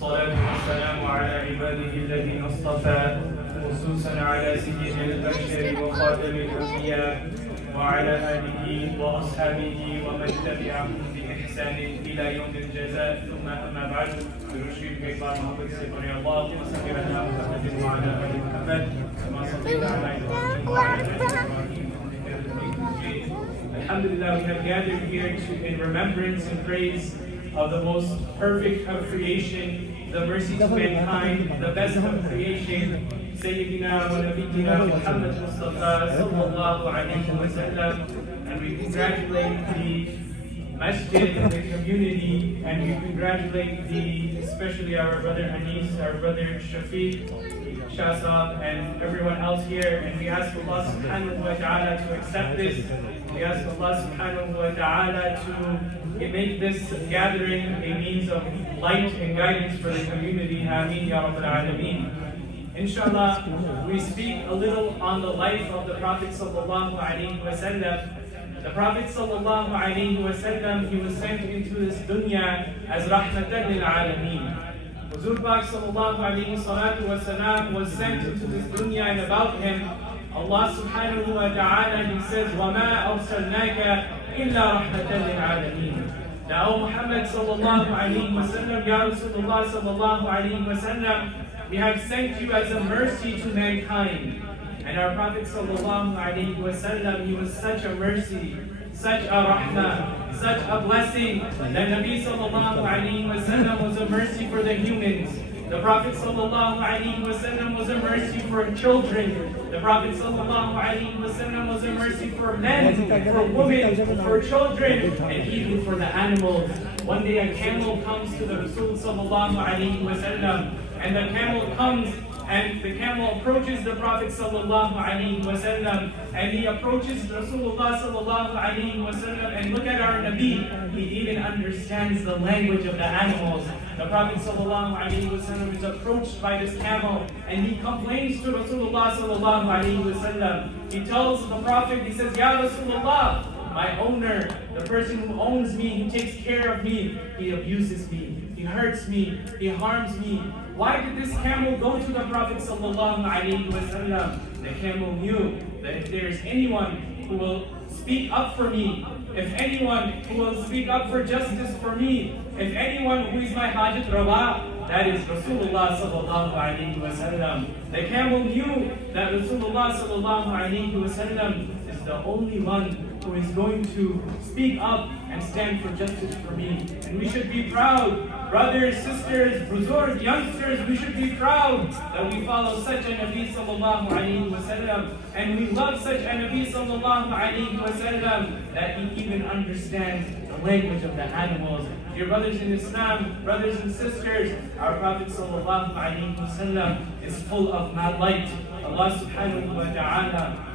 والصلاة والسلام على عباده الذين اصطفى خصوصا على سيد البشر وخاتم الأنبياء وعلى آله وأصحابه ومن تبعهم بإحسان إلى يوم الجزاء ثم أما بعد برشيد كيفان محمد سيدنا الله وسيدنا محمد وعلى آل محمد كما صلينا على إبراهيم وعلى آل إبراهيم. Alhamdulillah, we have gathered here in remembrance and praise of the most perfect of creation, the mercy to mankind, the best of creation, Sayyidina wa Nabiyyina Muhammad Mustafa sallallahu alayhi wa sallam. And we congratulate the masjid and the community, and we congratulate especially our brother Anis, our brother Shafiq, Shahsab, and everyone else here. And we ask Allah subhanahu wa ta'ala to accept this. We ask Allah subhanahu wa ta'ala to make this gathering a means of light and guidance for the community. Ameen ya Rabbil Alameen. Inshallah, we speak a little on the life of the Prophet sallallahu alaihi wasallam. The Prophet sallallahu alaihi wasallam, he was sent into this dunya as rahmatan lil alameen. Huzur Pak sallallahu alaihi wasallam was sent into this dunya, and about him, Allah subhanahu wa ta'ala, he says, وَمَا أَرْسَلْنَاكَ إِلَّا رَحْمَةً لِلْعَالَمِينَ. Now, Muhammad sallallahu alayhi wa sallam, Ya Rasulullah sallallahu alayhi wa sallam, we have sent you as a mercy to mankind. And our Prophet sallallahu alayhi wa sallam, he was such a mercy, such a rahmah, such a blessing. That Nabi sallallahu alayhi wa sallam was a mercy for the humans. The Prophet sallallahu alaihi wasallam was a mercy for children. The Prophet sallallahu alaihi wasallam was a mercy for men, for women, for children, and even for the animals. One day a camel comes to the Rasul sallallahu alaihi wasallam, and the camel comes and the camel approaches the Prophet sallallahu alaihi wasallam, and he approaches Rasulullah sallallahu alaihi wasallam, and look at our Nabi, he even understands the language of the animals. The Prophet sallallahu alaihi wasallam is approached by this camel, and he complains to Rasulullah sallallahu alaihi wasallam. He tells the Prophet, he says, Ya Rasulullah, my owner, the person who owns me, he takes care of me, he abuses me, he hurts me, he harms me. Why did this camel go to the Prophet sallallahu alaihi wasallam? The camel knew that if there is anyone who will speak up for me, if anyone who will speak up for justice for me, if anyone who is my hajat rawa, that is Rasulullah sallallahu alaihi wasallam. The camel knew that Rasulullah sallallahu alaihi wasallam is the only one who is going to speak up and stand for justice for me. And we should be proud, brothers, sisters, buzurg, youngsters, we should be proud that we follow such a Nabi sallallahu alaihi wasallam, and we love such a Nabi sallallahu alaihi wasallam that he even understands the language of the animals. Dear brothers in Islam, brothers and sisters, our Prophet sallallahu alaihi wasallam is full of light. Allah subhanahu wa ta'ala,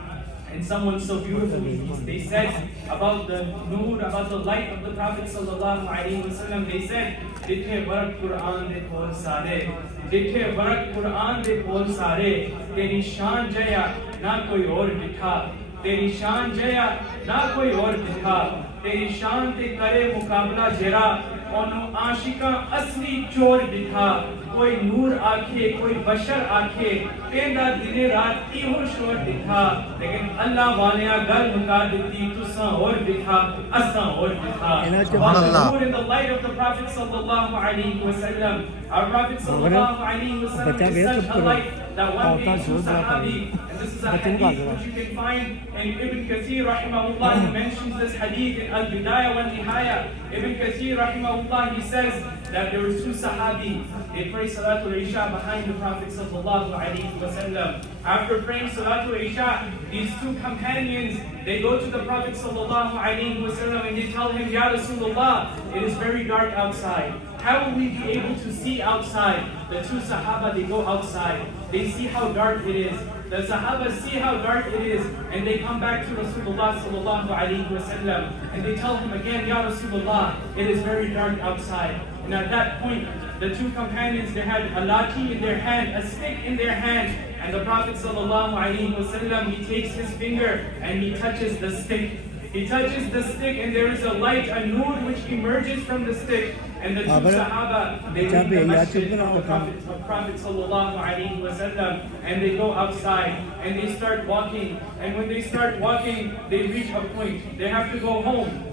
and someone so beautifully, they said about the noor, about the light of the Prophet sallallahu alaihi wasallam, they said, Dithe varak Quran de khol sare, Dithe varak Quran de khol sare, Teri shaan jaya, na koi aur dikha, Teri shaan jaya, na koi aur dikha, Teri shaan te kare mukabla jera, Ono aashika asli chor dikha, कोई नूर आखे कोई बशर आखे तेरा दिन रात इहो शोर दिखा लेकिन अल्लाह वालिया गल मुका देती तुसा और दिखा असा और दिखा. In the light of the Prophet sallallahu alaihi wasallam, our Prophet sallallahu alaihi wasallam is such a light that one day two sahabi, and this is a hadith which you can find in Ibn Kathir rahimahullah, he mentions this hadith in Al-Bidayah wa Nihaya. Ibn Kathir rahimahullah, he says that there were two sahabi, they prayed Salatul Isha behind the Prophet sallallahu alaihi wasallam. After praying Salatul Isha, these two companions, they go to the Prophet sallallahu alaihi wasallam and they tell him, Ya Rasulullah, it is very dark outside. How will we be able to see outside? The two Sahaba, they go outside. They see how dark it is. The Sahaba see how dark it is, and they come back to Rasulullah sallallahu alaihi wasallam, and they tell him again, Ya Rasulullah, it is very dark outside. And at that point, the two companions, they had a lati in their hand, a stick in their hand, and the Prophet sallallahu alaihi wasallam, he takes his finger and he touches the stick. He touches the stick and there is a light, a nur which emerges from the stick. And the two Sahaba, they leave the masjid of the Prophet sallallahu alaihi wasallam, and they go outside and they start walking. And when they start walking, they reach a point. They have to go home.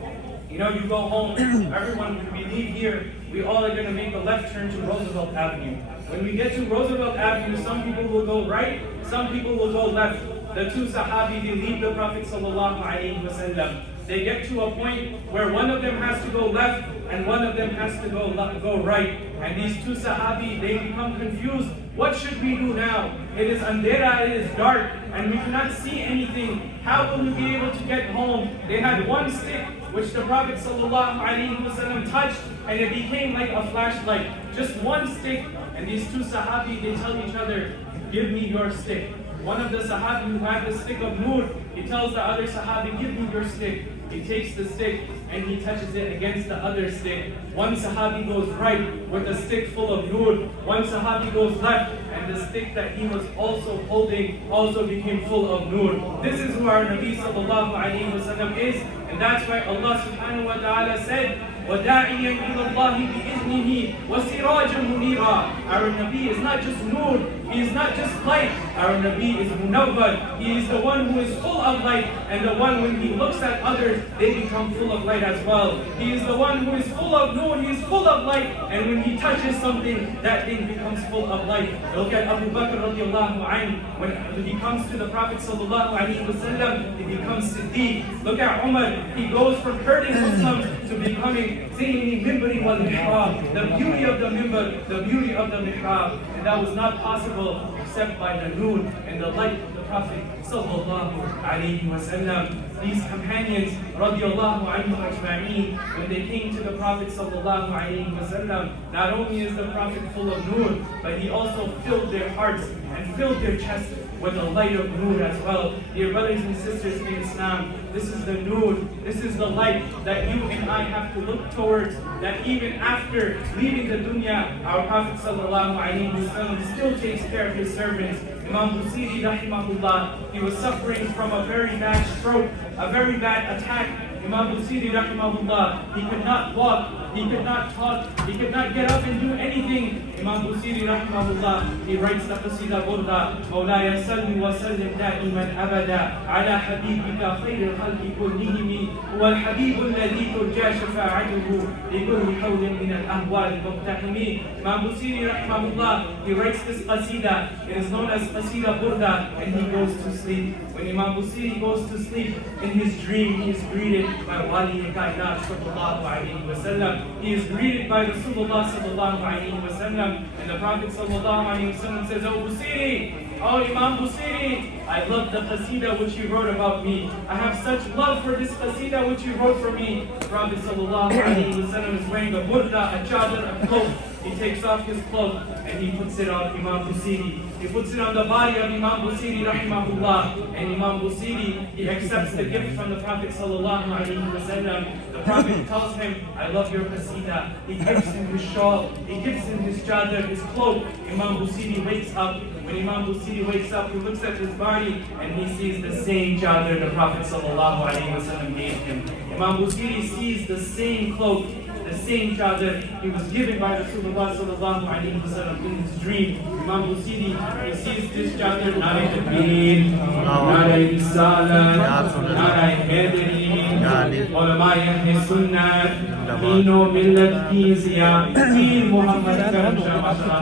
You know, you go home, everyone, when we leave here, we all are going to make a left turn to Roosevelt Avenue. When we get to Roosevelt Avenue, some people will go right, some people will go left. The two Sahabi, they leave the Prophet sallallahu alaihi wasallam. They get to a point where one of them has to go left and one of them has to go right. And these two Sahabi, they become confused. What should we do now? It is andera, it is dark, and we cannot see anything. How will we be able to get home? They had one stick which the Prophet ﷺ touched, and it became like a flashlight. Just one stick. And these two Sahabi, they tell each other, give me your stick. One of the Sahabi who had the stick of nur, he tells the other Sahabi, give me your stick. He takes the stick and he touches it against the other stick. One Sahabi goes right with a stick full of nur. One Sahabi goes left, and the stick that he was also holding also became full of nur. This is who our Nabi sallallahu alayhi wasallam is, and that's why Allah subhanahu wa ta'ala said, وَدَاعِيًا إِلَى اللَّهِ بِإِذْنِهِ وَسِرَاجًا مُنِيرًا. Our Nabi is not just nur, he is not just light. Our Nabi is munawwar. He is the one who is full of light, and the one when he looks at others, they become full of light as well. He is the one who is full of nur, he is full of light, and when he touches something, that thing becomes full of light. Look at Abu Bakr radiallahu anhu. When he comes to the Prophet sallallahu alaihi wasallam, he becomes Siddiq. Look at Umar. He goes from hurting Muslims to becoming Zaini Mimbari wal Mihrab, the beauty of the Mimbar, the beauty of the Mihrab. And that was not possible except by the nur and the light of the Prophet sallallahu alaihi wasallam. These companions, radiallahu anhum ajma'een, when they came to the Prophet sallallahu alaihi wasallam, not only is the Prophet full of nur, but he also filled their hearts and filled their chests with the light of nur as well. Dear brothers and sisters in Islam, this is the nur, this is the light that you and I have to look towards, that even after leaving the dunya, our Prophet sallallahu alaihi wasallam still takes care of his servants. Imam Busiri rahimahullah, he was suffering from a very bad stroke, a very bad attack. Imam Busiri rahimahullah, he could not walk, he could not talk, he could not get up and do anything. Imam Busiri rahimahullah, he writes the Qasida Burda, Mawlaya salli wa sallim da'iman abada, ala habibika khayr al-khalqi kullihimi, huwa al-habibu alladhi turja shafa'atuhu, li kulli hawlin min al-ahwal muqtahimi. Imam Busiri rahimahullah, he writes this Qasida, it is known as Qasida Burda, and he goes to sleep. When Imam Busiri goes to sleep, in his dream he is greeted by Wali Kainat sallallahu alayhi wa sallam. He is greeted by Rasulullah sallallahu alayhi wa sallam. And the Prophet sallallahu alayhi wa sallam says, Oh Busiri, oh Imam Busiri, I love the qasida which you wrote about me. I have such love for this qasida which you wrote for me. The Prophet sallallahu alayhi wa sallam is wearing a burda, a chadar, a cloak. He takes off his cloak and he puts it on Imam Busiri. He puts it on the body of Imam Busiri rahimahullah. And Imam Busiri, he accepts the gift from the Prophet sallallahu alaihi wasallam. The Prophet tells him, I love your qasida. He gives him his shawl, he gives him his chadar, his cloak. Imam Busiri wakes up. When Imam Busiri wakes up, he looks at his body and he sees the same chadar the Prophet sallallahu alaihi wasallam gave him. Imam Busiri sees the same cloak, the same chadar he was given by Rasulullah sallallahu alaihi wasallam in his dream. Imam Busiri, he sees this chadar, Nare Takbir, Nare Risalat, Nare Haidari, Ulama Ahl Sunnah, Dino Millat ki Ziya, Pir Muhammad Karam Shah Masra.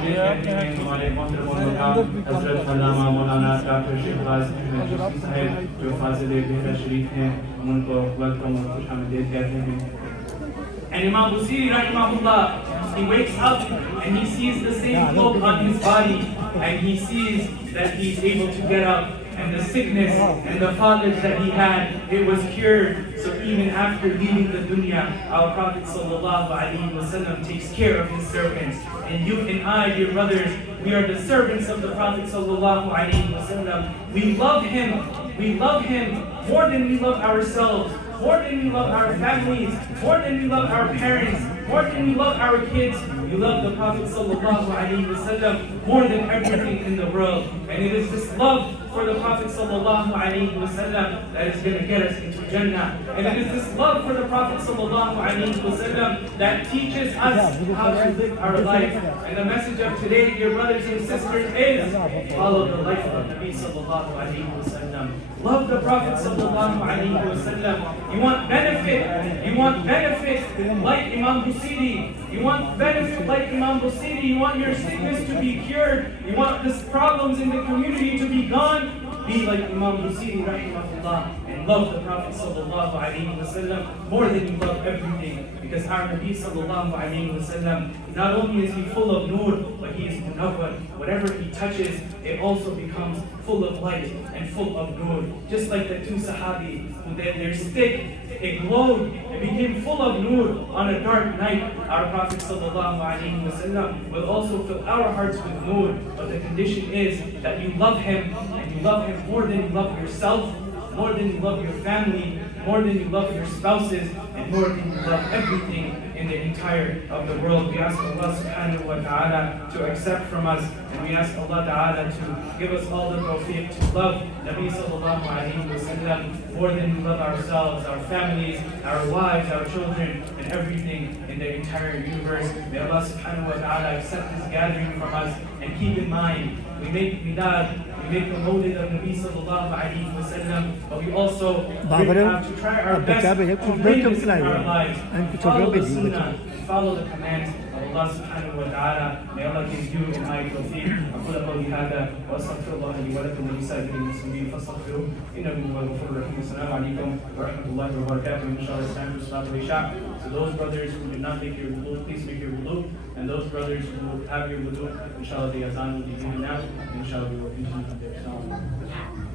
हमारे हज़रत अल्लामा मौलाना doctor Shahbaz Ahmad Chishti साहब जो फाज़िल बेहरा शरीफ हैं, हम उनको welcome और खुशामदीद कहते हैं. And Imam Busiri rahimahullah, he wakes up and he sees the same cloak on his body, and he sees that he's able to get up, and the sickness and the faulage that he had, it was cured. So even after leaving the dunya, our Prophet sallallahu alaihi wasallam takes care of his servants. And you and I, dear brothers, we are the servants of the Prophet sallallahu alaihi wasallam. We love him more than we love ourselves. more than we love our families, more than we love our parents, more than we love our kids. You love the Prophet sallallahu alaihi wasallam more than everything in the world. And it is this love for the Prophet sallallahu alaihi wasallam that is going to get us into Jannah. And it is this love for the Prophet sallallahu alaihi wasallam that teaches us how to live our life. And the message of today, dear brothers and sisters, is follow the life of Nabi sallallahu alaihi wasallam. Love the Prophet sallallahu alaihi wasallam. You want benefit. You want benefit like Imam Busiri. You want benefit like Imam Busiri. You want your sickness to be cured. You want the problems in the community to be gone. Be like Imam Busiri rahimahullah and love the Prophet sallallahu alaihi wasallam more than you love everything. Because our Nabi sallallahu alaihi wasallam, not only is he full of nur, but he is munawwar. Whatever he touches, it also becomes full of light and full of nur. Just like the two Sahabi, who their stick, it glowed, it became full of nur on a dark night. Our Prophet sallallahu alaihi wasallam will also fill our hearts with nur. But the condition is that you love him, and you love him more than you love yourself, more than you love your family, more than you love your spouses, and more than you love everything in the entire of the world. We ask Allah subhanahu wa ta'ala to accept from us, and we ask Allah ta'ala to give us all the tawfiq to love Nabi sallallahu alayhi wa sallam more than we love ourselves, our families, our wives, our children, and everything in the entire universe. May Allah subhanahu wa ta'ala accept this gathering from us, and keep in mind, we make milad, we make the mawlid of Nabi sallallahu alayhi wa sallam, but we also have to try our best to bring this in our lives. Follow the sunnah, follow the commands of Allah subhanahu wa ta'ala. May Allah give you and I tawfiq. أقول قولي هذا وأستغفر الله لي ولكم ولسائر المسلمين فاستغفروه إنه هو الغفور الرحيم. السلام عليكم ورحمة الله وبركاته. Inshallah, it's time for Salat al-Isha. So those brothers who did not make your wudu, please make your wudu. And those brothers who have your wudu, inshallah, the azan will be given now. Inshallah, we will continue from there.